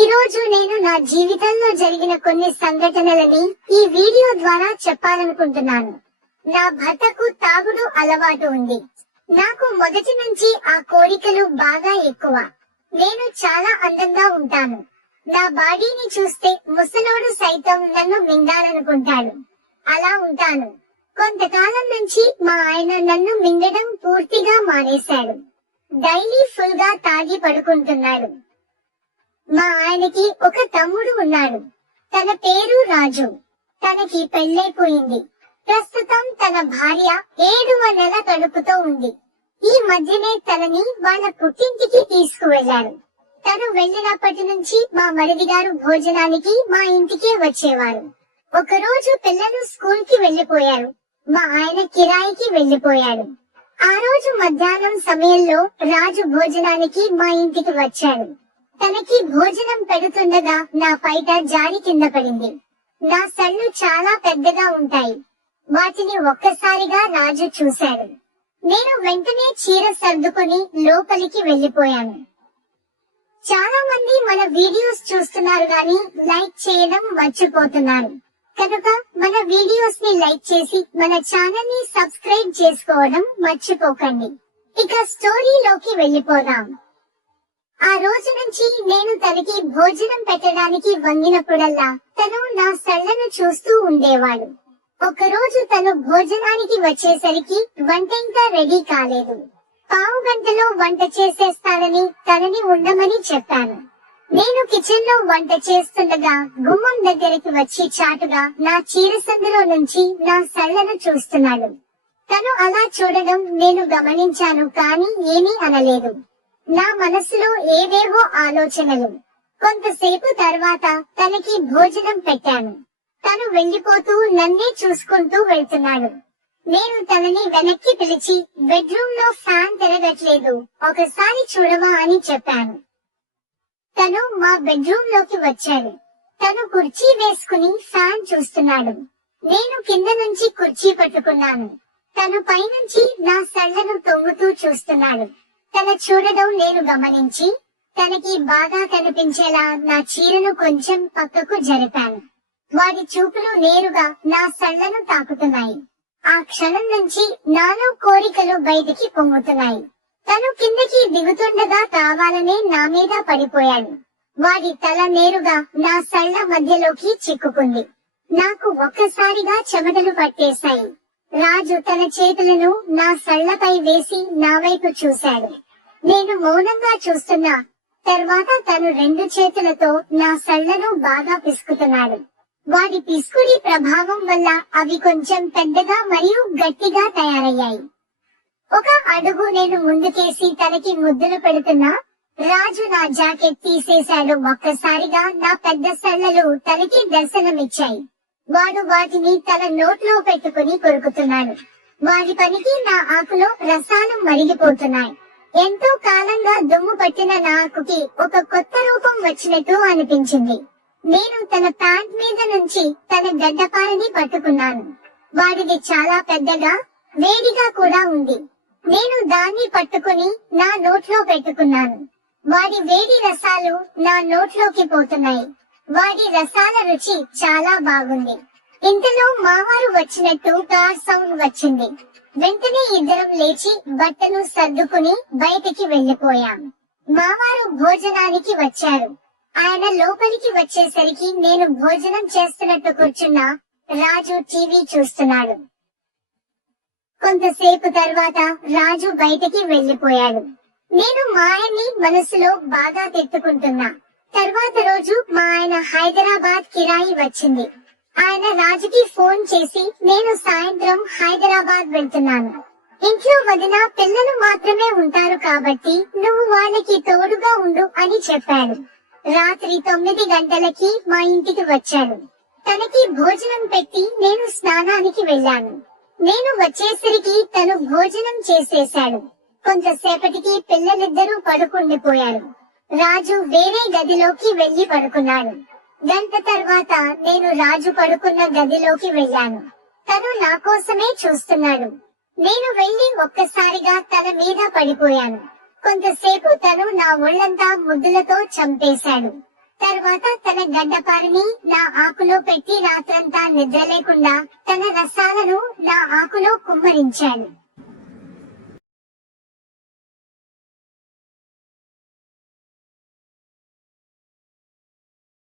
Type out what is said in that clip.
ఈ రోజు నేను నా జీవితంలో జరిగిన కొన్ని సంఘటనలని ఈ వీడియో ద్వారా చెప్పాలనుకుంటున్నాను. నా భర్తకు తాగుడు అలవాటు ఉంది. నాకు మొదటి నుంచి ఆ కోరికలు బాగా ఎక్కువ. నేను చాలా అందంగా ఉంటాను. నా బాడీని చూస్తే ముసలోడు సైతం నన్ను మింగాలనుకుంటాడు. అలా ఉంటాను. కొంతకాలం నుంచి మా ఆయన నన్ను మింగడం పూర్తిగా మానేశాడు. డైలీ ఫుల్ గా తాగి పడుకుంటున్నాడు. మా ఆయనకి ఒక తమ్ముడు ఉన్నాడు. తన పేరు రాజు. తనకి పెళ్ళైపోయింది. ప్రస్తుతం తన భార్య 7వ నెల కడుపుతో ఉంది. ఈ మధ్యనే తనని వాళ్ళ పుట్టింటికి తీసుకువెళ్లారు. తను వెళ్ళినప్పటి నుంచి మా మరిది గారు భోజనానికి మా ఇంటికే వచ్చేవారు. ఒకరోజు పిల్లలు స్కూల్ కి వెళ్లిపోయారు. మా ఆయన కిరాయికి వెళ్లిపోయాడు. ఆ రోజు మధ్యాహ్నం సమయంలో రాజు భోజనానికి మా ఇంటికి వచ్చాడు. తనకి భోజనం పెడుతుండగా నా పైట జారి కింద పడింది. నా సళ్ళు చాలా పెద్దగా ఉంటాయి. వాటిని ఒక్కసారిగా రాజు చూశాడు. నేను వెంటనే చీర సర్దుకొని లోపలికి వెళ్లిపోయాను. చాలా మంది మన వీడియోస్ చూస్తున్నారు గాని లైక్ చేయడం మర్చిపోతున్నారు. కనుక మన వీడియోస్ ని లైక్ చేసి మన ఛానల్ ని సబ్స్క్రైబ్ చేసుకోవడం మర్చిపోకండి. ఇక స్టోరీలోకి వెళ్లిపోదాం. ఆ రోజు నుంచి నేను తనకి భోజనం పెట్టడానికి వంగినప్పుడల్లా తను నా సళ్లను చూస్తూ ఉండేవాడు. ఒకరోజు తను భోజనానికి వచ్చేసరికి వంట ఇంకా రెడీ కాలేదు. పావు గంటలో వంట చేసేస్తానని తనని ఉండమని చెప్పాను. నేను కిచెన్ లో వంట చేస్తుండగా గుమ్మం దగ్గరికి వచ్చి చాటుగా నా చీరసందులో నుంచి నా సళ్లను చూస్తున్నాడు. తను అలా చూడడం నేను గమనించాను కానీ ఏమీ అనలేదు. నా మనసులో ఏవేవో ఆలోచనలు. కొంతసేపు తర్వాత తనకి భోజనం పెట్టాను. తను వెళ్లిపోతూ నన్నే చూసుకుంటూ వెళ్తున్నాడు. నేను తనని వెనక్కి పిలిచి బెడ్రూమ్ లో ఫ్యాన్ తిరగట్లేదు, ఒకసారి చూడవా అని చెప్పాను. తను మా బెడ్రూమ్ లోకి వచ్చాడు. తను కుర్చీ వేసుకుని ఫ్యాన్ చూస్తున్నాడు. నేను కింద నుంచి కుర్చీ పట్టుకున్నాను. తను పైనుంచి నా సళ్లను తొవ్వుతూ చూస్తున్నాడు. తన చూడడం నేను గమనించి తనకి బాగా కనిపించేలా నా చీరను కొంచెం పక్కకు జరిపాను. వాడి చూపులు నేరుగా నా సళ్లను తాకుతున్నాయి. ఆ క్షణం నుంచి నాలో కోరికలు బయటికి పొంగుతున్నాయి. తను కిందకి దిగుతుండగా కావాలనే నా మీద పడిపోయాడు. వాడి తల నేరుగా నా సళ్ల మధ్యలోకి చిక్కుకుంది. నాకు ఒక్కసారిగా చెమటలు పట్టేశాయి. రాజు తన చేతులను నా సళ్లపై వేసి నా వైపు చూశాడు. నేను మౌనంగా చూస్తున్నా. తర్వాత తను 2 చేతులతో నా సళ్లను బాగా పిసుకుతున్నాడు. వాడి పిసుకుడి ప్రభావం వల్ల అవి కొంచెం పెద్దగా మరియు గట్టిగా తయారయ్యాయి. ఒక అడుగు నేను ముందుకేసి తనకి ముద్దులు పెడుతున్నా. రాజు నా జాకెట్ తీసేశాడు. ఒక్కసారిగా నా పెద్ద సళ్లలు తనకి దర్శనమిచ్చాయి. వాడు వాటిని తన నోట్లో పెట్టుకుని కొరుకుతున్నాడు. వాడి పనికి నా ఆకులో రసాలు మరిగిపోతున్నాయి. ఎంతో కాలంగా దుమ్ము పట్టిన నా ఆకుకి ఒక కొత్త రూపం వచ్చినట్టు అనిపించింది. నేను తన ప్యాంట్ మీద నుంచి తన గడ్డపారని పట్టుకున్నాను. వాడిది చాలా పెద్దగా, వేడిగా కూడా ఉంది. నేను దాన్ని పట్టుకుని నా నోట్లో పెట్టుకున్నాను. వాడి వేడి రసాలు నా నోట్లోకి పోతున్నాయి. వాడి రసాల రుచి చాలా బాగుంది. ఇంతలో మావారు వచ్చినట్టు కార్ సౌండ్ వచ్చింది. వెంటనే ఇద్దరం లేచి బట్టలు సర్దుకుని బయటికి వెళ్లిపోయాం. మావారు భోజనానికి వచ్చారు. ఆయన లోపలికి వచ్చేసరికి నేను భోజనం చేస్తున్నట్టు కూర్చున్నా. రాజు టీవీ చూస్తున్నాడు. కొంతసేపు తర్వాత రాజు బయటికి వెళ్లిపోయాడు. నేను మా ఆయన్ని మనసులో బాగా తిట్టుకుంటున్నా. తర్వాత రోజు మా ఆయన హైదరాబాద్ కిరాయి వచ్చింది. ఆయన రాజుకి ఫోన్ చేసి నేను సాయంత్రం హైదరాబాద్ వెళ్తున్నాను. ఇంట్లో వదిన పిల్లలు మాత్రమే ఉంటారు కాబట్టి నువ్వు వాళ్ళకి తోడుగా ఉండు అని చెప్పాడు. రాత్రి 9 గంటలకి మా ఇంటికి వచ్చాడు. తనకి భోజనం పెట్టి నేను స్నానానికి వెళ్ళాను. నేను వచ్చేసరికి తను భోజనం చేసేశాడు. కొంతసేపటికి పిల్లలిద్దరూ పడుకుండిపోయారు. రాజు వేరే గదిలోకి వెళ్లి పడుకున్నాడు. గంట తర్వాత నేను రాజు పడుకున్న గదిలోకి వెళ్ళాను. తను నా కోసమే చూస్తున్నాడు. నేను వెళ్లి ఒక్కసారిగా తన మీద పడిపోయాను. కొంతసేపు తను నా ఒళ్లంతా ముద్దులతో చంపేశాడు. తర్వాత తన గడ్డపారని నా ఆకులో పెట్టి రాత్రంతా నిద్ర లేకుండా తన రసాలను నా ఆకులో కుమ్మరించాడు.